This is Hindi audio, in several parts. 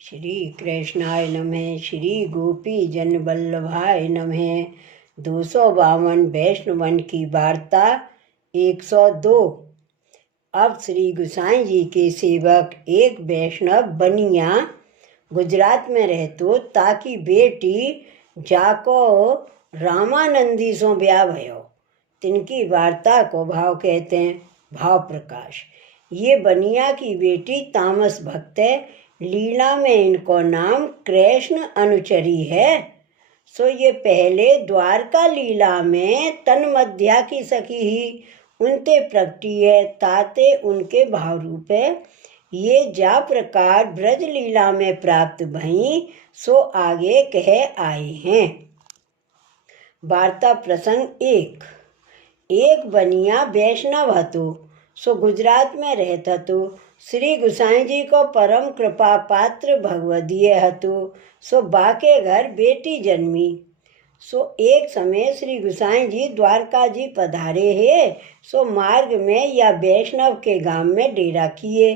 श्री कृष्णाय नमः। श्री गोपी जन वल्लभाय नमः। 252 वैष्णवन की वार्ता 102। अब श्री गोसाई जी के सेवक एक वैष्णव बनिया गुजरात में रहतो, ताकि बेटी जाको रामानंदी सो ब्याह भयो। तिनकी वार्ता को भाव कहते हैं, भाव प्रकाश। ये बनिया की बेटी तामस भक्त है। लीला में इनको नाम कृष्ण अनुचरी है। सो ये पहले द्वारका लीला में तन्मध्या की सखी ही उनते प्रगटी है, ताते उनके भाव रूप है। ये जा प्रकार ब्रज लीला में प्राप्त भई, सो आगे कह आए हैं। वार्ता प्रसंग 1। एक बनिया वैष्णव हतो, सो गुजरात में रहता तो। श्री गोसाई जी को परम कृपा पात्र भगवदीय हतो, सो बाके घर बेटी जन्मी। सो एक समय श्री गोसाई जी द्वारका जी पधारे है। सो मार्ग में या वैष्णव के गांव में डेरा किए।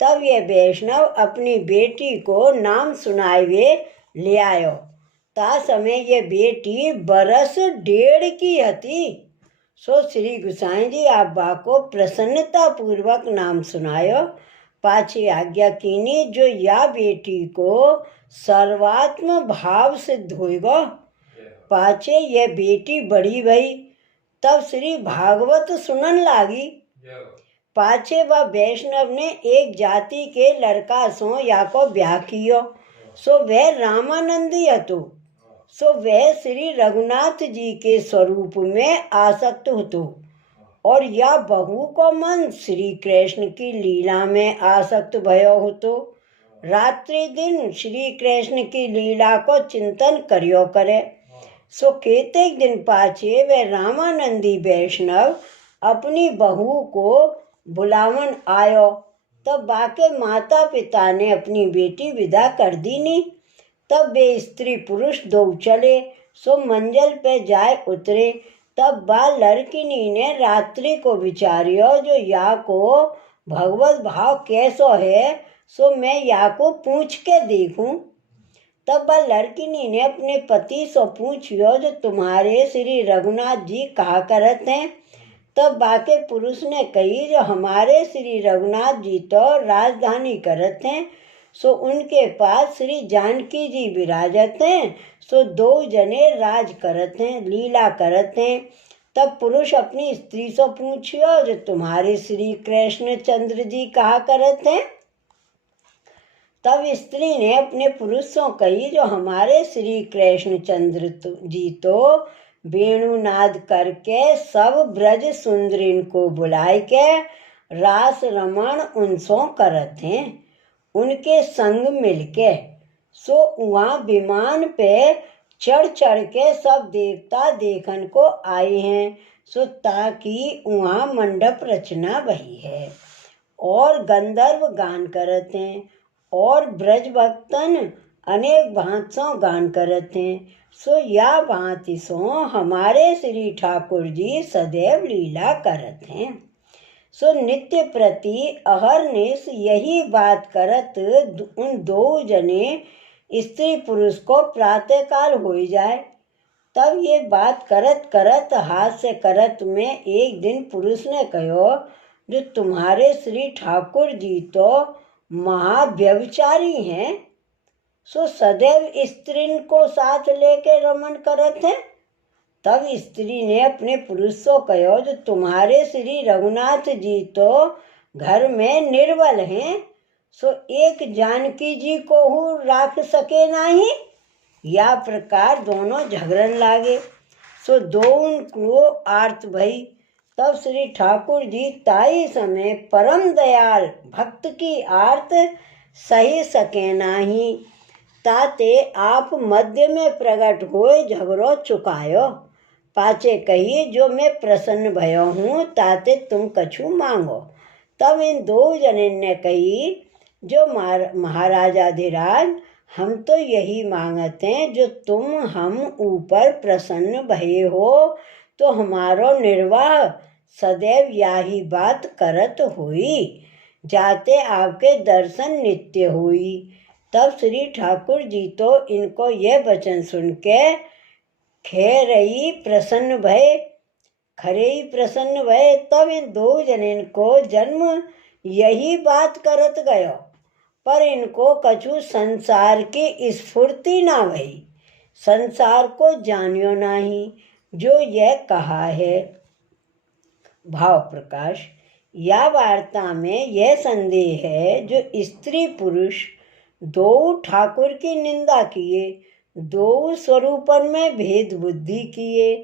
तब यह वैष्णव अपनी बेटी को नाम सुनाए वे ले आयो। ता समय यह बेटी बरस 1.5 की हती। सो श्री गोसाई जी आबा को प्रसन्नता पूर्वक नाम सुनायो। पाछे आज्ञा कीनी, जो या बेटी को सर्वात्म भाव सिद्ध होएगा। पाछे यह बेटी बड़ी भई, तब श्री भागवत सुनन लागी। पाछे वह वैष्णव ने एक जाति के लड़का सो या को ब्याह कियो। सो वह रामानंदी हतो। सो वह श्री रघुनाथ जी के स्वरूप में आसक्त होतो, और या बहू को मन श्री कृष्ण की लीला में आसक्त भयो होतो। रात्रि दिन श्री कृष्ण की लीला को चिंतन करियो करे। सो केतेक दिन पाछे वह रामानंदी वैष्णव अपनी बहू को बुलावन आयो। तब बाके माता पिता ने अपनी बेटी विदा कर दीनी। तब वे स्त्री पुरुष दो चले। सो मंजिल पे जाए उतरे। तब बा लड़किनी ने रात्रि को विचारियो, जो या को भगवत भाव कैसो है, सो मैं या को पूछ के देखूं। तब बा लड़किनी ने अपने पति से पूछियो, जो तुम्हारे श्री रघुनाथ जी कहा करत हैं। तब बाके पुरुष ने कही, जो हमारे श्री रघुनाथ जी तो राजधानी करत हैं। सो उनके पास श्री जानकी जी विराजत हैं। सो 2 जने राज करत हैं, लीला करत हैं। तब पुरुष अपनी स्त्री से पूछियो, जो तुम्हारे श्री कृष्ण चंद्र जी कहा करत हैं। तब स्त्री ने अपने पुरुष से कही, जो हमारे श्री कृष्ण चंद्र जी तो वेणुनाद करके सब ब्रज सुंदरीन को बुलाए के रास रमण उनसों करत हैं, उनके संग मिलके। सो वहाँ विमान पे चढ़ चढ़ के सब देवता देखन को आए हैं। सो ताकि वहाँ मंडप रचना वही है, और गंधर्व गान करत हैं, और ब्रज भक्तन अनेक भांतों गान करत हैं। सो या भांति सो हमारे श्री ठाकुर जी सदैव लीला करत हैं। सो नित्य प्रति अहरनिश यही बात करत उन 2 जने स्त्री पुरुष को प्रातः काल हो जाए। तब ये बात करत करत हाथ से करत में एक दिन पुरुष ने कहो, जो तुम्हारे श्री ठाकुर जी तो महाव्यभिचारी हैं। सो सदैव स्त्रीन को साथ लेके रमण करत हैं। तब स्त्री ने अपने पुरुष से कहो, जो तुम्हारे श्री रघुनाथ जी तो घर में निर्बल हैं। सो एक जानकी जी को हु राख सके नहीं। या प्रकार दोनों झगड़न लागे। सो 2 उनको आर्त भई। तब श्री ठाकुर जी ताई समय परम दयाल भक्त की आर्त सही सके नहीं। ताते आप मध्य में प्रकट होए झगड़ो चुकायो। पाछे कही, जो मैं प्रसन्न भयो हूँ, ताते तुम कछु मांगो। तब इन 2 जने ने कही, जो महाराजाधिराज हम तो यही मांगत हैं, जो तुम हम ऊपर प्रसन्न भये हो, तो हमारो निर्वाह सदैव याही बात करत हुई, जाते आपके दर्शन नित्य हुई। तब श्री ठाकुर जी तो इनको यह वचन सुन के खरे प्रसन्न भय। तब इन दो जनिन को जन्म यही बात करत गयो, पर इनको कछु संसार की स्फूर्ति ना भई, संसार को जानियो नाही जो यह कहा है। भाव प्रकाश। या वार्ता में यह संदेह है जो स्त्री पुरुष दो ठाकुर की निंदा किए, दो स्वरूपन में भेद बुद्धि किए,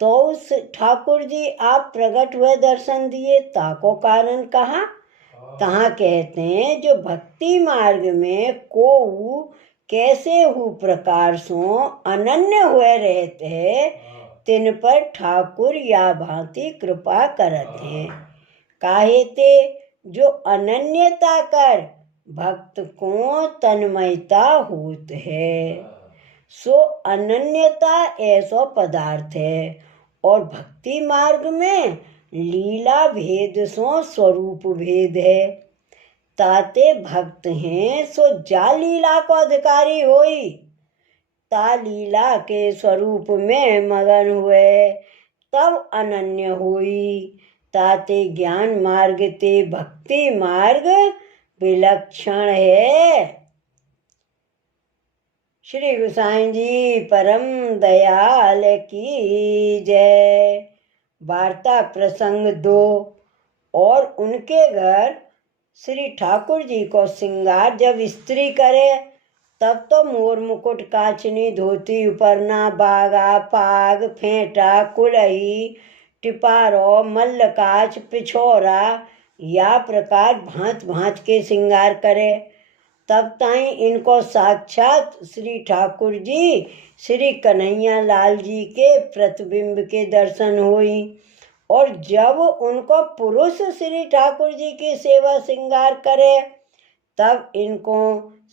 तो उस ठाकुर जी आप प्रकट हुए दर्शन दिए, ताको कारण कहा। तहाँ कहते हैं जो भक्ति मार्ग में को कैसे हु प्रकार सो अनन्य हुए रहते हैं, तिन पर ठाकुर या भांति कृपा करत हैं। काहे ते जो अनन्यता कर भक्त को तन्मयता होत है। सो अनन्यता ऐसो पदार्थ है, और भक्ति मार्ग में लीला भेद सो स्वरूप भेद है। ताते भक्त हैं सो जा लीला को अधिकारी होई, ता लीला के स्वरूप में मगन हुए तब अनन्य होई। ताते ज्ञान मार्ग ते भक्ति मार्ग विलक्षण है। श्री गोसाई जी परम दयाल की जय। वार्ता प्रसंग 2। और उनके घर श्री ठाकुर जी को श्रृंगार जब स्त्री करे, तब तो मोर मुकुट कांचनी धोती उपरना बागा पाग फेंटा कुलही टिपारो मल्लकाच पिछोरा या प्रकार भांत भांत के श्रृंगार करे। तब ताई इनको साक्षात श्री ठाकुर जी श्री कन्हैया लाल जी के प्रतिबिंब के दर्शन हुई। और जब उनको पुरुष श्री ठाकुर जी की सेवा श्रृंगार करे, तब इनको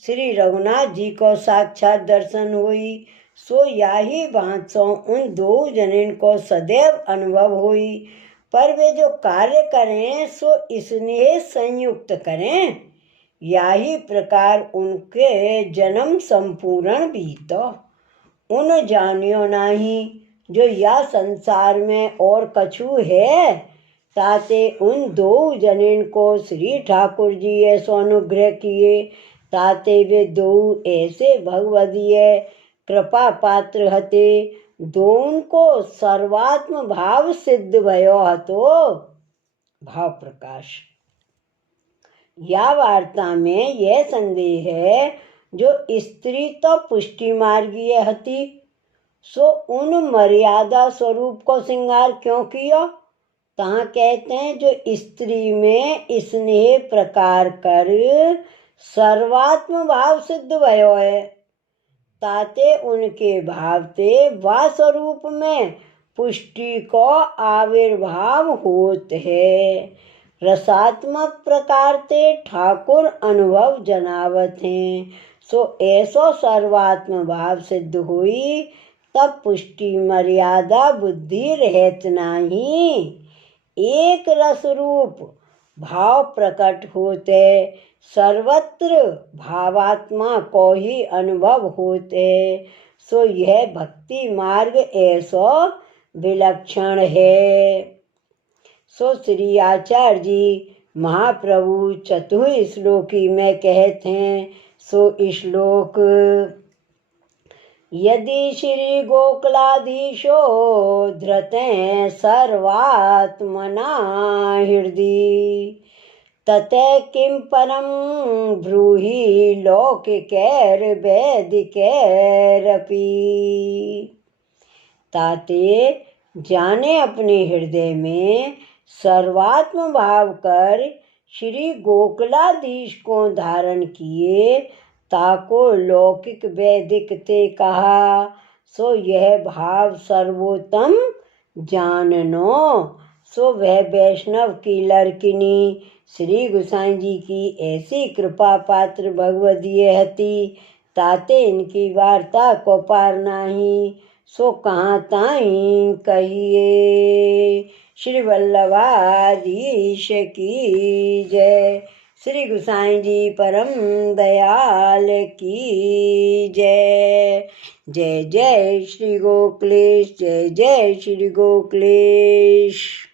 श्री रघुनाथ जी को साक्षात दर्शन हुई। सो याही बात सो उन दो जनिन को सदैव अनुभव हुई। पर वे जो कार्य करें सो स्नेह संयुक्त करें, याही प्रकार उनके जन्म संपूर्ण बीतो। उन जानियो नाही जो या संसार में और कछु है। ताते उन दो जनिन को श्री ठाकुर जी ऐसो अनुग्रह किए, ताते वे दो ऐसे भगवदीय कृपा पात्र हते, दोन को सर्वात्म भाव सिद्ध भयो हतो। भाव प्रकाश। या वार्ता में यह संदेह है जो स्त्री तो पुष्टि मार्गीय हती, सो उन मर्यादा स्वरूप को श्रृंगार क्यों किया। तहाँ कहते हैं जो स्त्री में स्नेह प्रकार कर सर्वात्म भाव सिद्ध भयो है, ताते उनके भावते वा स्वरूप में पुष्टि को आविर्भाव होत है। रसात्मक प्रकार ते ठाकुर अनुभव जनावत हैं, सो ऐसो सर्वात्म भाव सिद्ध हुई, तब पुष्टि मर्यादा बुद्धि रहत नाही। एक रस रूप भाव प्रकट होते, सर्वत्र भावात्मा को ही अनुभव होते। सो यह भक्ति मार्ग ऐसो विलक्षण है। सो श्री आचार्य जी महाप्रभु चतुर्थ श्लोकी में कहते हैं। सो श्लोक यदि श्री गोकुलाधीशो धृते सर्वात्मना हृदि, ततः किं परम ब्रूहि लौकिकैर वैदिकैरपि। ताते जाने अपने हृदय में सर्वात्म भाव कर श्री गोकुलाधीश को धारण किए, ताको लौकिक वैदिक ते कहा। सो यह भाव सर्वोत्तम जाननो। सो वह वैष्णव की लड़किनी श्री गोसाई जी की ऐसी कृपा पात्र भगवदीय हती, ताते इनकी वार्ता को पार नाही। सो कहाँ ताई कहिए। श्री वल्लभाधीश की जय। श्री गुसाई जी परम दयाल की जय। जय जय श्री गोकुलेश, जय जय श्री गोकुलेश।